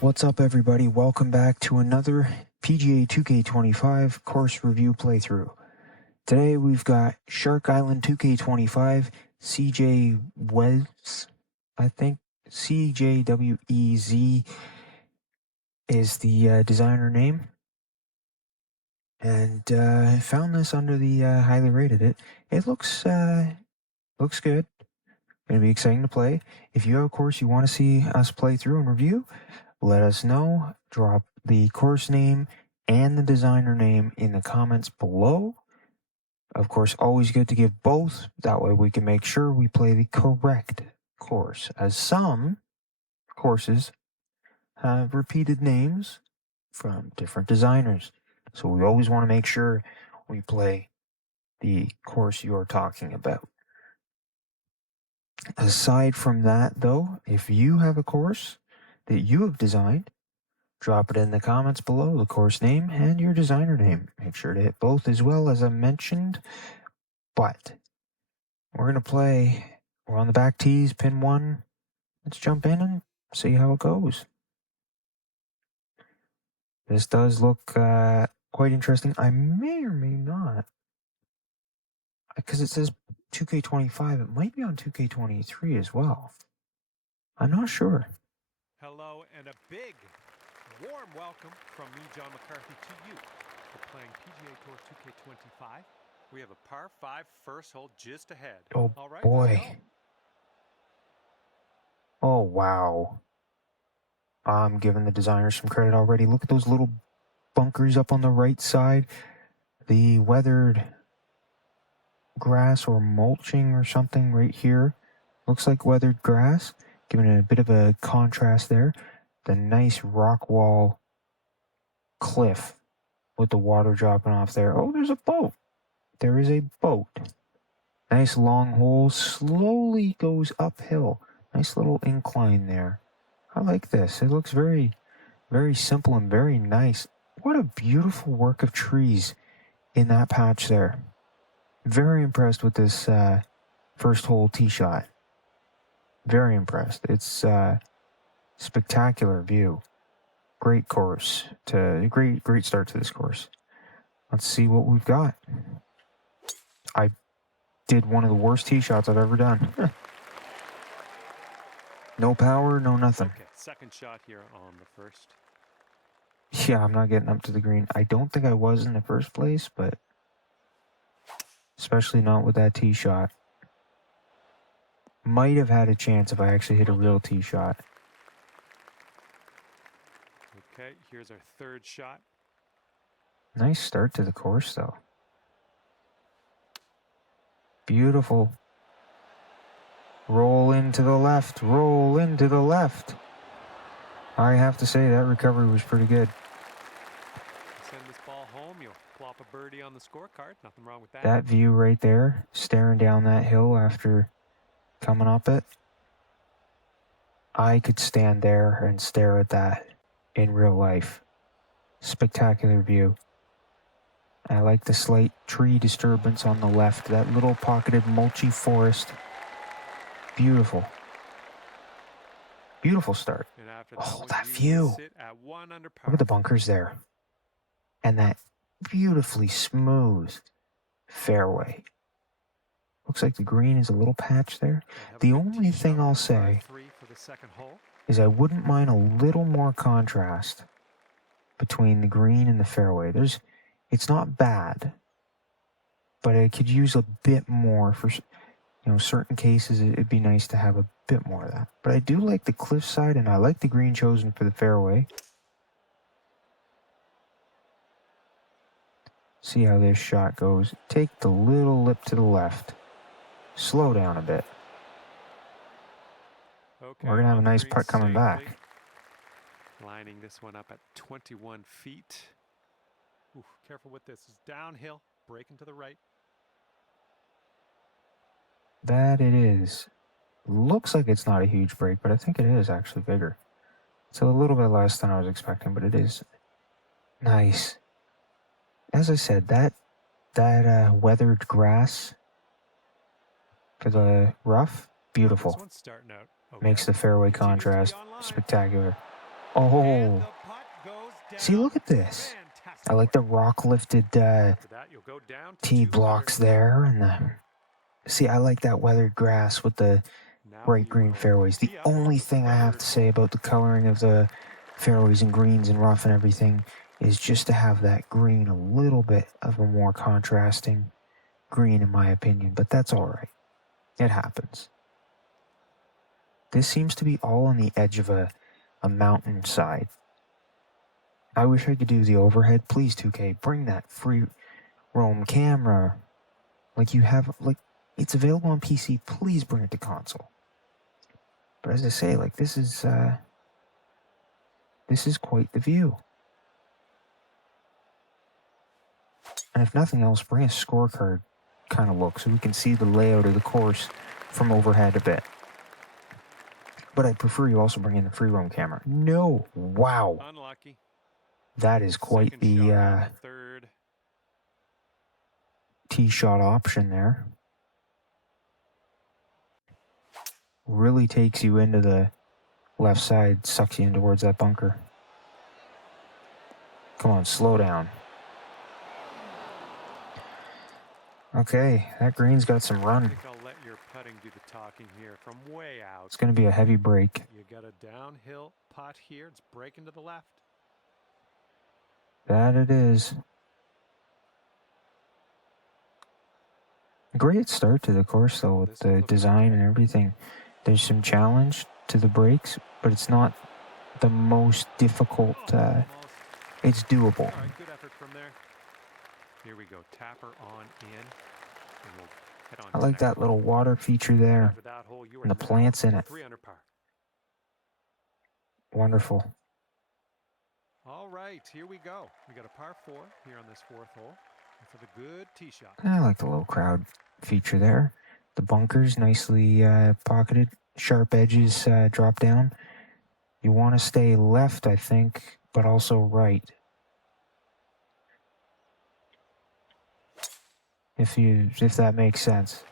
What's up, everybody? Welcome back to another PGA 2K25 course review playthrough. Today we've got Shark Island 2K25, CJWez, I think. CJWez is the designer name. And I found this under the highly rated. It looks good. Going to be exciting to play. If you have a course you want to see us play through and review, let us know. Drop the course name and the designer name in the comments below. Of course, always good to give both. That way we can make sure we play the correct course, as some courses have repeated names from different designers. So we always want to make sure we play the course you're talking about. Aside from that, though, if you have a course that you have designed, drop it in the comments below, the course name and your designer name. Make sure to hit both as well, as I mentioned. But we're going to play. We're on the back tees, pin 1. Let's jump in and see how it goes. This does look quite interesting. I may or may not, because it says 2K25. It might be on 2K23 as well. I'm not sure. Hello and a big warm welcome from me, John McCarthy, to you. We're playing PGA Tour 2K25. We have a par 5 first hole just ahead. Oh, all right, boy. Oh, wow. I'm giving the designers some credit already. Look at those little bunkers up on the right side. The weathered grass or mulching or something right here. Looks like weathered grass, giving it a bit of a contrast there. The nice rock wall cliff with the water dropping off there. Oh, there's a boat. There is a boat. Nice long hole, slowly goes uphill. Nice little incline there. I like this. It looks very, very simple and very nice. What a beautiful work of trees in that patch there. Very impressed with this first hole tee shot. Very impressed. It's spectacular view. Great course. Great start to this course. Let's see what we've got. I did one of the worst tee shots I've ever done. No power, no nothing. Okay, second shot here on the first. Yeah, I'm not getting up to the green. I don't think I was in the first place, but especially not with that tee shot. Might have had a chance if I actually hit a real tee shot. Okay, here's our third shot. Nice start to the course, though. Beautiful. Roll into the left. Roll into the left. I have to say that recovery was pretty good. Send this ball home. You'll plop a birdie on the scorecard. Nothing wrong with that. That view right there, staring down that hill after coming up it. I could stand there and stare at that in real life. Spectacular view. I like the slight tree disturbance on the left. That little pocketed mulchy forest. Beautiful. Beautiful start. Oh, that view. Look at the bunkers there. And that beautifully smooth fairway. Looks like the green is a little patch there. The only thing I'll say is I wouldn't mind a little more contrast between the green and the fairway. It's not bad, but I could use a bit more for, certain cases. It'd be nice to have a bit more of that. But I do like the cliffside, and I like the green chosen for the fairway. See how this shot goes. Take the little lip to the left. Slow down a bit. Okay, we're going to have a nice putt coming back. Lining this one up at 21 feet. Ooh, careful with this. It's downhill. Breaking to the right. That it is. Looks like it's not a huge break, but I think it is actually bigger. It's a little bit less than I was expecting, but it is nice. As I said, that weathered grass for the rough, beautiful. This one's starting out okay. Makes the fairway contrast spectacular. Oh, the putt goes see, down. look at this. Fantastic I like the work. rock-lifted After that, you'll go down to tee 2 blocks here. there, and see, I like that weathered grass with the Now bright we green will fairways. The tee up only the thing I have third to say hole. about the coloring of the fairways and greens and rough and everything is just to have that green a little bit of a more contrasting green, in my opinion, but that's all right. It happens. This seems to be all on the edge of a mountainside. I wish I could do the overhead. Please, 2K, bring that free roam camera. Like you have, like, it's available on PC. Please bring it to console. But as I say, like, this is quite the view. And if nothing else, bring a scorecard kind of look so we can see the layout of the course from overhead a bit. But I prefer you also bring in the free roam camera. No, wow, Unlucky. that is quite Second the shot on the third. tee shot option there. Really takes you into the left side, sucks you in towards that bunker. Come on, slow down. Okay, that green's got some I run. think I'll let your putting do the talking here from way out. It's going to be a heavy break. You got a downhill putt here. It's breaking to the left. That it is. Great start to the course, though, with the design and everything. There's some challenge to the breaks, but it's not the most difficult. It's doable. All right, good effort from there. Here we go. Tapper on in. And we'll head on I to like next that hole. little water feature there After that hole, you are and the now plants in it. 3 under par. Wonderful. All right, here we go. We got a par 4 here on this 4th hole. Let's have a good tee shot. I like the low crowd feature there. The bunkers nicely pocketed. Sharp edges drop down. You want to stay left, I think, but also right. If that makes sense.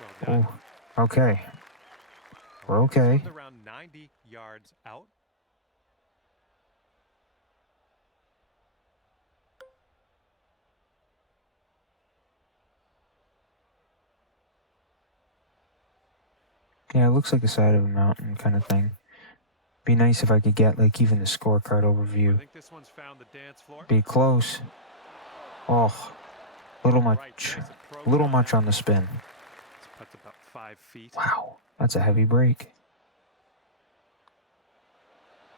Well done. Oh, okay. We're okay. This one's around 90 yards out. Yeah, it looks like the side of a mountain kind of thing. Be nice if I could get, like, even the scorecard I overview. think this one's found the dance floor. Be close. Oh, little Right, much. nice approach Little on much that. on the spin. This putt's about 5 feet. Wow, that's a heavy break.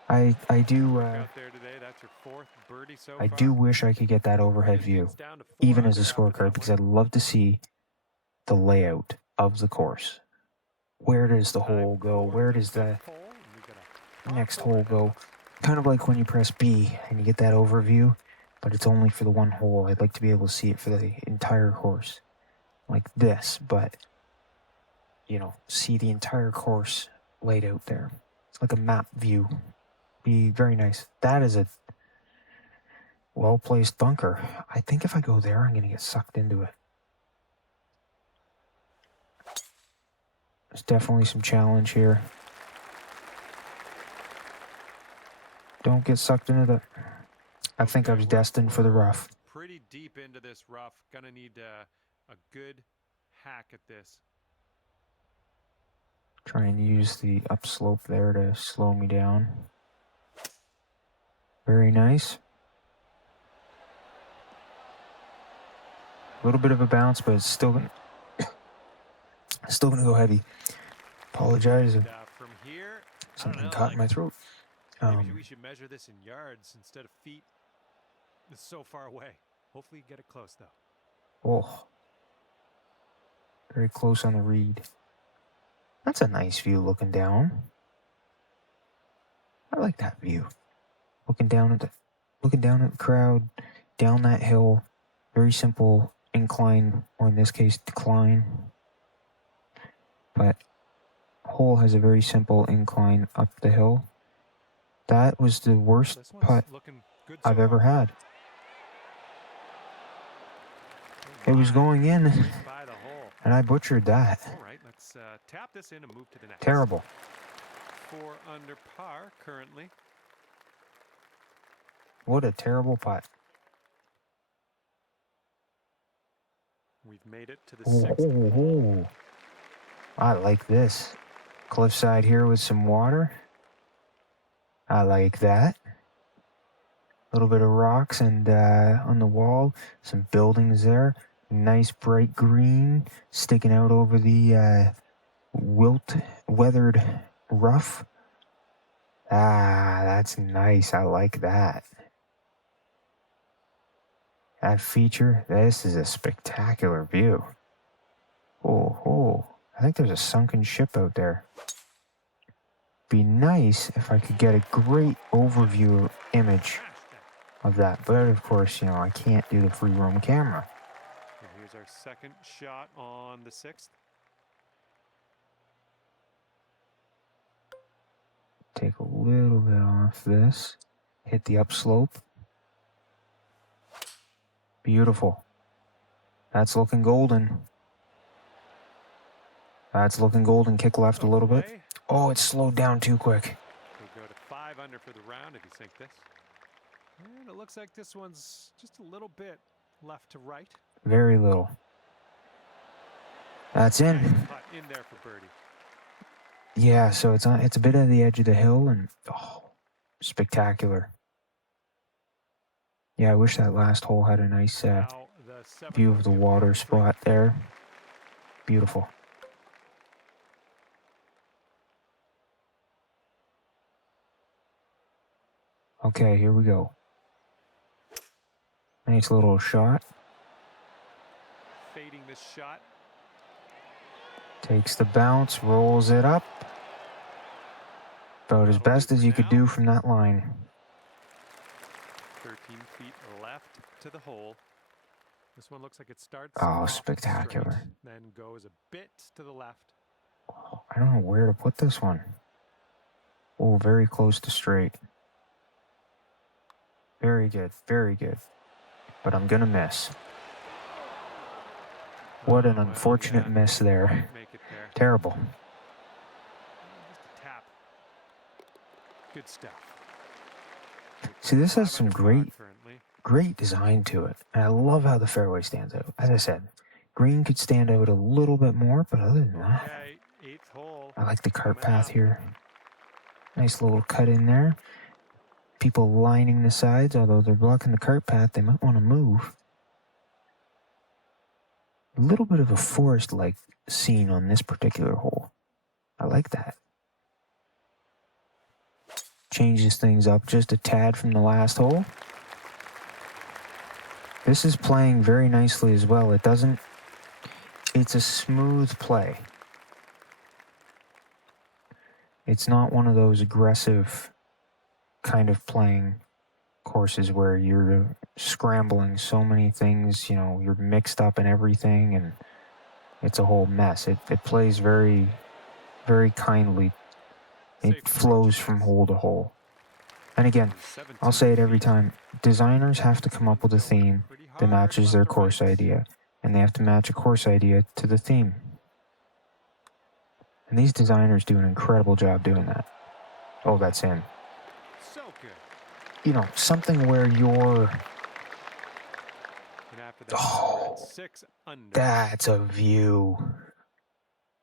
I do Out there today, that's your 4th birdie so I far. do wish I could get that overhead view, It's down to 4 even as a under after scorecard, that because one. I'd love to see the layout of the course. Where does the hole go? Where does the next hole go? Kind of like when you press B and you get that overview, but it's only for the one hole. I'd like to be able to see it for the entire course. Like this, but, you know, see the entire course laid out there. It's like a map view. Be very nice. That is a well-placed bunker. I think if I go there, I'm going to get sucked into it. There's definitely some challenge here. Don't get sucked into the... I think I was destined for the rough. Pretty deep into this rough. Gonna need a good hack at this. Try and use the upslope there to slow me down. Very nice. A little bit of a bounce, but it's still gonna go heavy. Apologize if From here, something caught in my throat. Maybe we should measure this in yards instead of feet. It's so far away. Hopefully you get it close though. Oh, very close on the reed. That's a nice view looking down. I like that view. Looking down at the crowd, down that hill. Very simple incline, or in this case, decline. But hole has a very simple incline up the hill. That was the worst putt I've ever had. It was going in, and I butchered that. All right, let's tap this in and move to the next. Terrible. 4 under par currently. What a terrible putt. We've made it to the Oh, 6th hole. I like this. Cliffside here with some water. I like that. A little bit of rocks and on the wall, some buildings there. Nice bright green sticking out over the weathered rough. Ah, that's nice. I like that. That feature, this is a spectacular view. Oh, I think there's a sunken ship out there. Be nice if I could get a great overview image of that, but of course, you know, I can't do the free roam camera. And here's our second shot on the 6th. Take a little bit off this. Hit the upslope. Beautiful. That's looking golden. That's looking golden. Kick left a little bit. Oh, it slowed down too quick. We'll go to 5 under for the round if you sink this. And it looks like this one's just a little bit left to right. Very little. That's in. Putt in there for birdie. Yeah, so it's a bit of the edge of the hill, and spectacular. Yeah, I wish that last hole had a nice view of the water spot there. Beautiful. Okay, here we go. Nice little shot. Fading this shot. Takes the bounce, rolls it up. About as best as you could do from that line. 13 feet left to the hole. This one looks like it starts spectacular. straight, then goes a bit to the left. Oh, I don't know where to put this one. Oh, very close to straight. Very good, very good. But I'm gonna miss. What an unfortunate miss there. Make it there. Terrible. Just a tap. Good stuff. See, this has some great design to it. And I love how the fairway stands out. As I said, green could stand out a little bit more, but other than that, Okay, 8th hole. I like the cart path here. Nice little cut in there. People lining the sides, although they're blocking the cart path, they might want to move. A little bit of a forest-like scene on this particular hole. I like that. Changes things up just a tad from the last hole. This is playing very nicely as well. It's a smooth play. It's not one of those aggressive kind of playing courses where you're scrambling so many things, you know, you're mixed up in everything and it's a whole mess. It plays very, very kindly. It flows from hole to hole. And again, I'll say it every time, designers have to come up with a theme that matches their course idea, and they have to match a course idea to the theme. And these designers do an incredible job doing that. Oh, that's in. So good. You know, something where you're... Oh, 6 under. that's a view.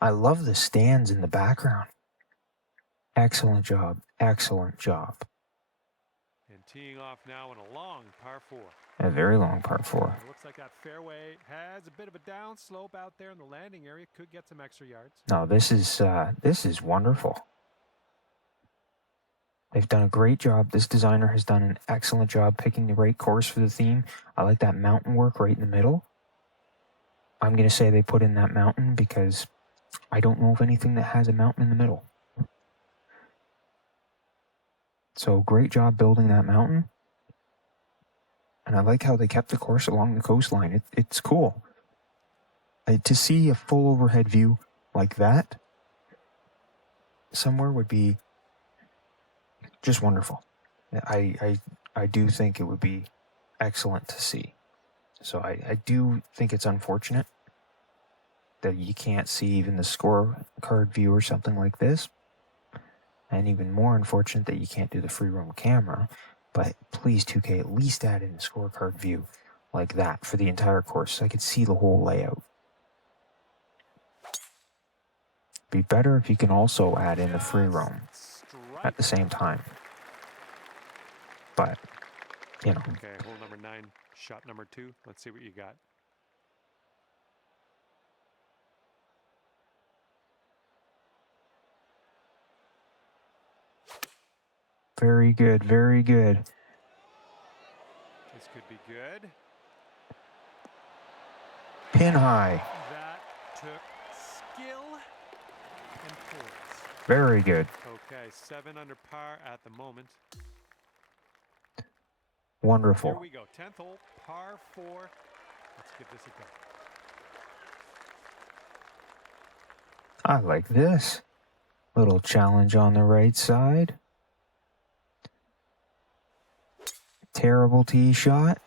I love the stands in the background. Excellent job. Excellent job. And teeing off now in a long par 4. A very long par 4. It looks like that fairway has a bit of a down slope out there in the landing area. Could get some extra yards. No, this is wonderful. They've done a great job. This designer has done an excellent job picking the right course for the theme. I like that mountain work right in the middle. I'm going to say they put in that mountain because I don't know of anything that has a mountain in the middle. So great job building that mountain. And I like how they kept the course along the coastline. It's cool. To see a full overhead view like that somewhere would be just wonderful. I do think it would be excellent to see. So I do think it's unfortunate that you can't see even the scorecard view or something like this. And even more unfortunate that you can't do the free roam camera. But please, 2K, at least add in the scorecard view like that for the entire course so I could see the whole layout. Be better if you can also add in the free roam at the same time. But, you know. Okay, hole number 9, shot number 2. Let's see what you got. Very good, very good. This could be good. Pin high. That took skill and poise. Very good. Okay, 7 under par at the moment. Wonderful. Here we go. 10th hole, par 4. Let's give this a go. I like this. Little challenge on the right side. Terrible tee shot.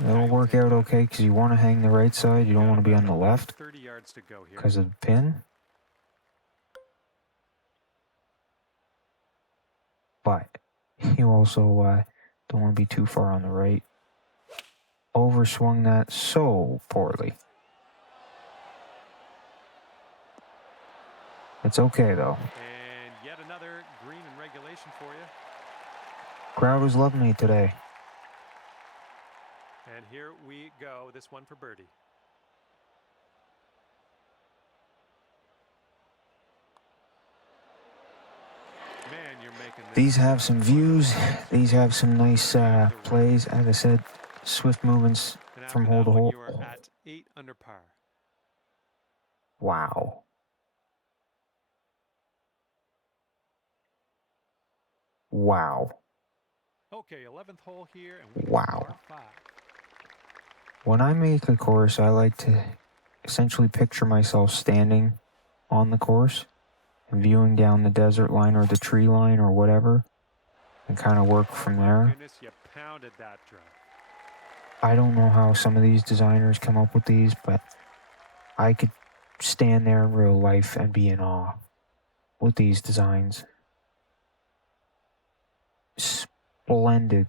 It'll work out okay because you want to hang the right side. You don't want to be on the left 30 yards to go here. because of the pin. But you also don't want to be too far on the right. Overswung that so poorly. It's okay though. And yet another green in regulation for you. Crowd was loving me today. And here we go. This one for birdie. Man, you're making this. These have some views. These have some nice plays. As I said, swift movements from hole to hole. You are at 8 under par. Wow. Wow. Okay, 11th hole here, and we Wow. par 5. When I make a course, I like to essentially picture myself standing on the course and viewing down the desert line or the tree line or whatever and kind of work from there. Goodness, you pounded that drive. I don't know how some of these designers come up with these, but I could stand there in real life and be in awe with these designs. Splendid.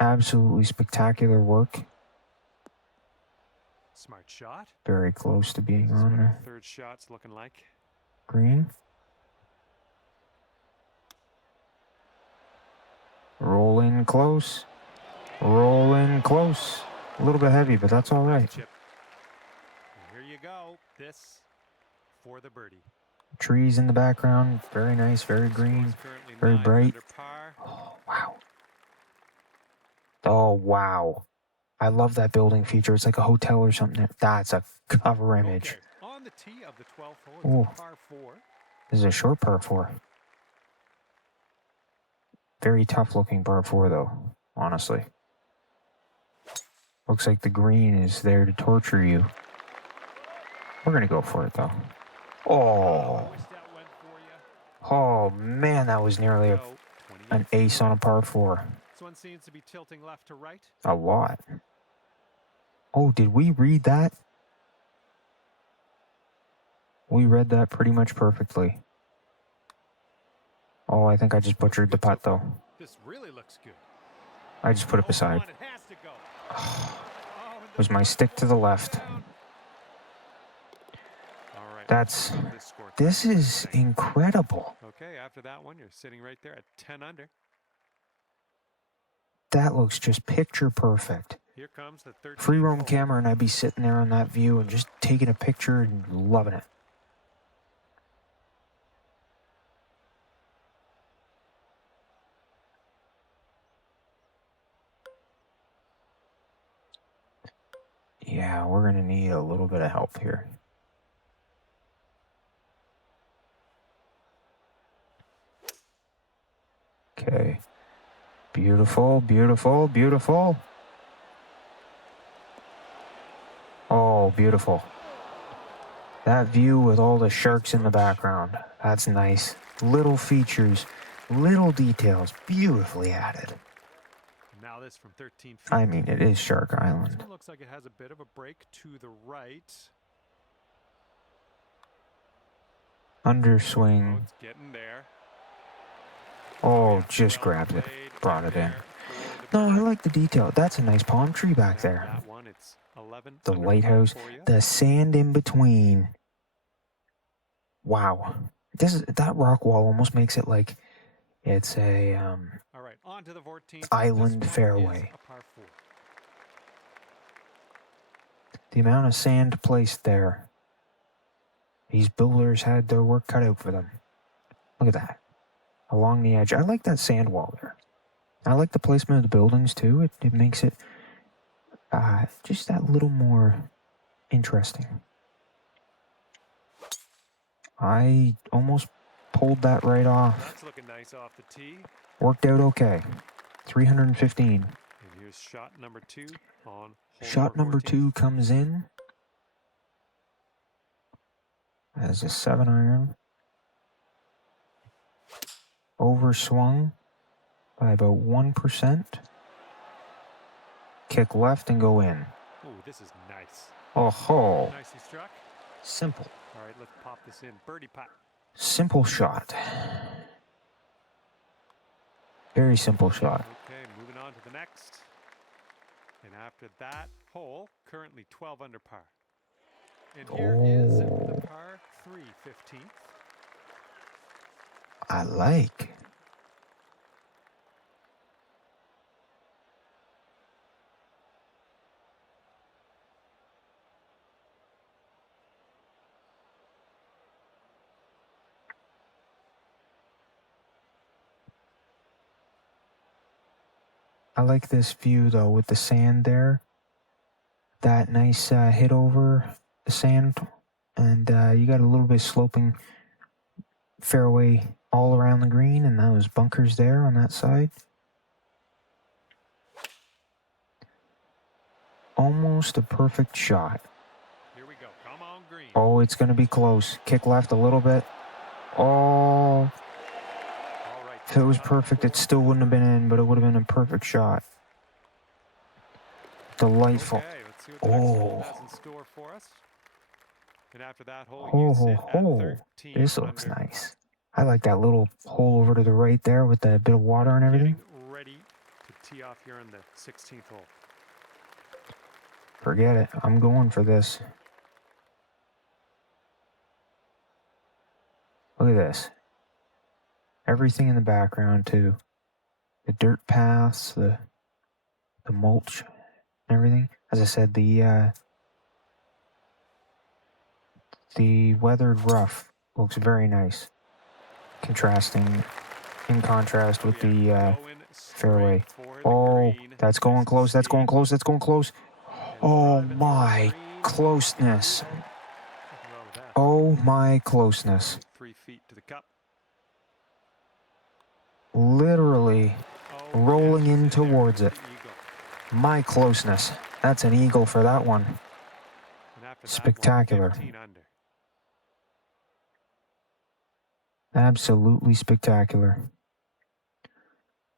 Absolutely spectacular work. Smart shot. Very close to being This is on what the our third shot's looking like. green. Roll in close. Roll in close. A little bit heavy, but that's all right. Chip. And here you go. This for the birdie. Trees in the background. Very nice, very green, Currently very 9 bright. under par. Oh, wow. Oh, wow. I love that building feature. It's like a hotel or something. That's a cover image. Okay, on the tee of the 12th hole, it's par 4. This is a short par 4. Very tough looking par 4 though, honestly. Looks like the green is there to torture you. We're going to go for it though. Oh. Oh man, that was nearly an ace on a par 4. This one seems to be tilting left to right. A lot. Oh, did we read that? We read that pretty much perfectly. Oh, I think I just butchered the putt though. This really looks good. I just put it beside. It was my stick to the left. This is incredible. Okay, after that one, you're sitting right there at 10 under. That looks just picture perfect. Here comes the 13th free roam hole. camera, and I'd be sitting there on that view and just taking a picture and loving it. Yeah, we're going to need a little bit of help here. Okay. Beautiful, beautiful, beautiful. Oh, beautiful. That view with all the sharks in the background. That's nice. Little features, little details, beautifully added. Now this from 13 feet. I mean, it is Shark Island. This one looks like it has a bit of a break to the right. Underswing. It's getting there. Oh, Yeah, just well grabbed it. played Brought in it in. there for the No, I birdie. like the detail. That's a nice palm tree And back after there. that one, it's 11 The under par lighthouse. for you. The sand in between. Wow. That rock wall almost makes it like it's a All right, on to the 14th. island This one fairway. is a par 4. The amount of sand placed there. These builders had their work cut out for them. Look at that. Along the edge. I like that sand wall there. I like the placement of the buildings too. It makes it just that little more interesting. I almost pulled that right off. That's looking nice off the tee. Worked out okay. 315. And here's shot number 2 on hole Shot number 14. 2 comes in as a 7-iron. Overswung by about 1%. Kick left and go in. Oh, this is nice. Oh ho. Nicely struck. Simple. All right, let's pop this in. Birdie putt. Simple shot. Very simple shot. Okay, moving on to the next. And after that hole, currently 12 under par. And here is the par 3 15th. I like. I like this view though with the sand there. That nice hit over the sand, and you got a little bit sloping fairway all around the green, and those bunkers there on that side. Almost a perfect shot. Here we go. Come on, green. Oh, it's going to be close. Kick left a little bit. Oh, All right, if it was perfect, it still wouldn't have been in, but it would have been a perfect shot. Delightful. Okay, let's see what the next hole has in store for us. And after that hole, you sit at 13 This looks under. nice. I like that little hole over to the right there with that bit of water and everything. Getting ready to tee off here on the 16th hole. Forget it. I'm going for this. Look at this. Everything in the background too. The dirt paths, the mulch, and everything. As I said, the weathered rough looks very nice. In contrast with the fairway. Oh, that's going close. That's going close. That's going close. Oh my closeness. Oh my closeness. 3 feet to the cup. Literally rolling in towards it. My closeness. That's an eagle for that one. Spectacular. Absolutely spectacular.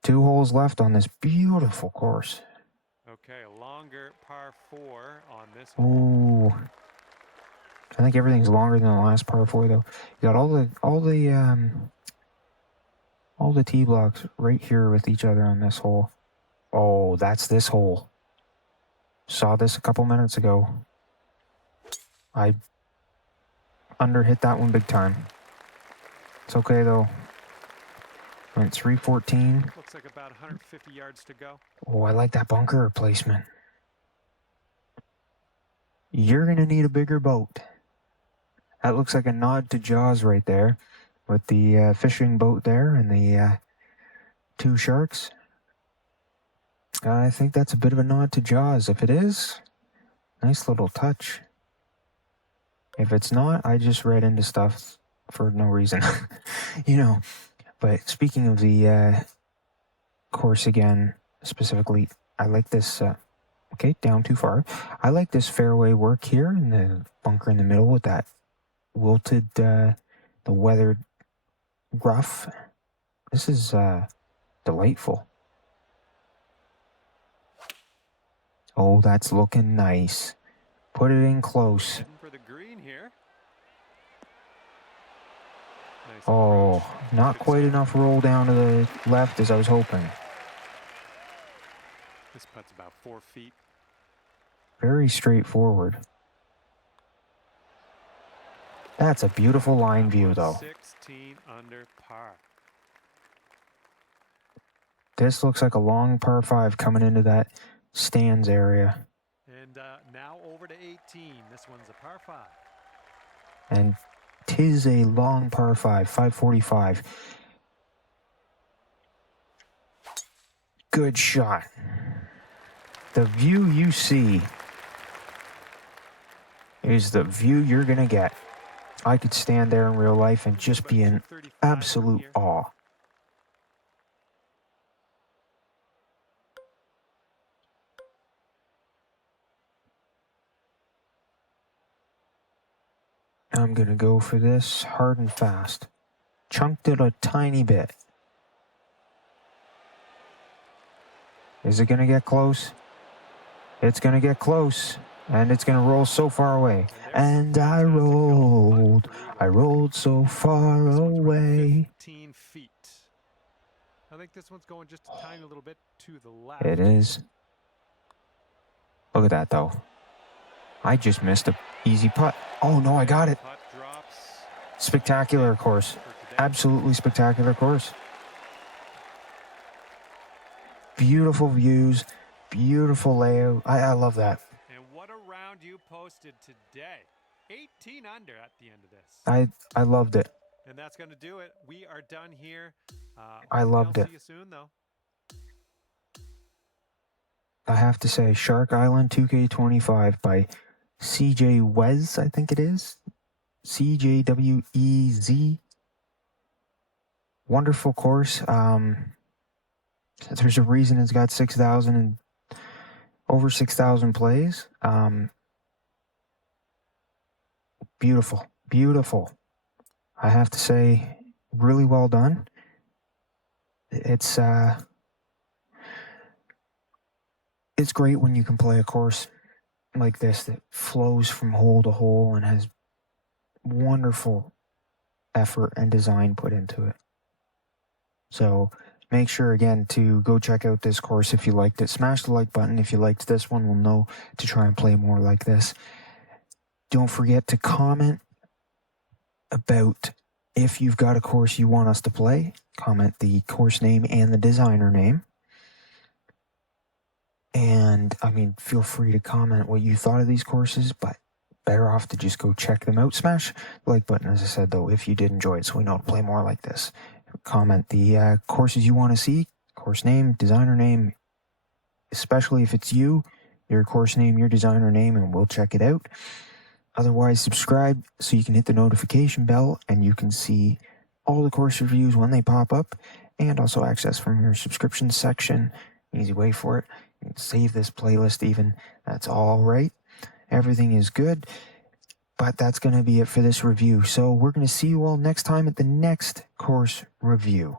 2 holes left on this beautiful course. Okay, a longer par 4 on this one. Ooh. I think everything's longer than the last par 4 though. You got all the tee blocks right here with each other on this hole. Oh, that's this hole. Saw this a couple minutes ago. I underhit that one big time. It's okay though. Went 314. Looks like about 150 yards to go. Oh, I like that bunker replacement. You're gonna need a bigger boat. That looks like a nod to Jaws right there, with the fishing boat there and the 2 sharks. I think that's a bit of a nod to Jaws. If it is, nice little touch. If it's not, I just read into stuff for no reason, you know. But speaking of the course again, specifically, I like this. Okay, down too far. I like this fairway work here in the bunker in the middle with that wilted, the weathered rough. This is delightful. Oh, that's looking nice. Put it in close. For the green here. Nice Oh, approach. not Good quite start. enough roll down to the left as I was hoping. This putt's about 4 feet. Very straightforward. That's a beautiful line view, though. 16 under par. This looks like a long par 5 coming into that stands area. And now over to 18. This one's a par 5. And 'tis a long par 5, 545. Good shot. The view you see is the view you're going to get. I could stand there in real life and just be in absolute awe. I'm going to go for this hard and fast. Chunked it a tiny bit. Is it going to get close? It's going to get close. And it's going to roll so far away. And I rolled so far away. 15 feet. I think this one's going just a tiny little bit to the left. It is. Look at that, though. I just missed an easy putt. Oh, no, I got it. Putt drops. Spectacular course. Absolutely spectacular course. Beautiful views. Beautiful layout. I love that. And what a round you posted today. 18 under at the end of this. I loved it. And that's going to do it. We are done here. I loved it. See you soon, though. I have to say, Shark Island 2K25 by CJWez, I think it is. CJWez. Wonderful course. There's a reason it's got 6,000 and over 6,000 plays. Beautiful, beautiful. I have to say, really well done. It's great when you can play a course like this that flows from hole to hole and has wonderful effort and design put into it. So make sure, again, to go check out this course if you liked it. Smash the like button if you liked this one. We'll know to try and play more like this. Don't forget to comment about if you've got a course you want us to play. Comment the course name and the designer name. And, I mean, feel free to comment what you thought of these courses, but better off to just go check them out. Smash the like button, as I said, though, if you did enjoy it, so we know to play more like this. Comment the courses you want to see, course name, designer name, especially if it's you, your course name, your designer name, and we'll check it out. Otherwise, subscribe so you can hit the notification bell and you can see all the course reviews when they pop up, and also access from your subscription section. Easy way for it. You can save this playlist even. That's all right. Everything is good. But that's going to be it for this review. So we're going to see you all next time at the next course review.